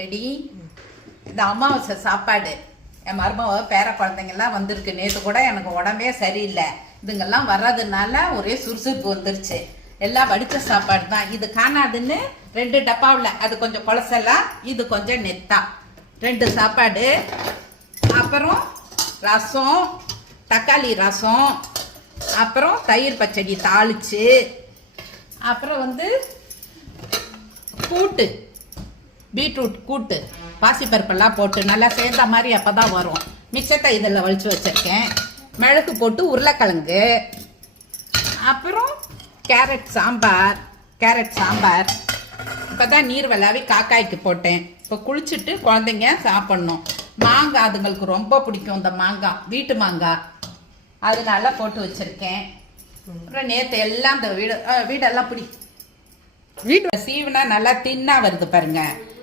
Ready. இந்த அமாவாசை சாப்பாடு என் மருமக பேர குழந்தைங்கெல்லாம் வந்திருக்கு. நேற்று கூட எனக்கு உடம்பே சரியில்லை. இதுங்கெல்லாம் வர்றதுனால ஒரே சுறுசுறுப்பு வந்துருச்சு. எல்லாம் வடித்த சாப்பாடு தான். இது காணாதுன்னு 2 டப்பாவில் அது கொஞ்சம் பழசெல்லாம், இது கொஞ்சம் நெத்தா 2 சாப்பாடு. அப்புறம் ரசம், தக்காளி ரசம், அப்புறம் தயிர் பச்சடி தாளிச்சு, அப்புறம் கூட்டு, பீட்ரூட் கூட்டு, பாசிப்பருப்பெல்லாம் போட்டு நல்லா சேர்ந்த மாதிரி அப்போ தான் வரும். மிச்சத்தை இதில் வலிச்சு வச்சுருக்கேன். மிளகு போட்டு உருளைக்கிழங்கு, அப்புறம் கேரட் சாம்பார். இப்போ தான் நீர் விளாவி காக்காய்க்கு போட்டேன். இப்போ குளிச்சுட்டு குழந்தைங்க சாப்பிட்ணும். மாங்காய் அதுங்களுக்கு ரொம்ப பிடிக்கும். இந்த மாங்காய் வீட்டு மாங்காய், அதனால போட்டு வச்சுருக்கேன். அப்புறம் நேற்று எல்லாம் இந்த வீடெல்லாம் வீடு சீவுனா நல்லா தின்னா வருது பாருங்க.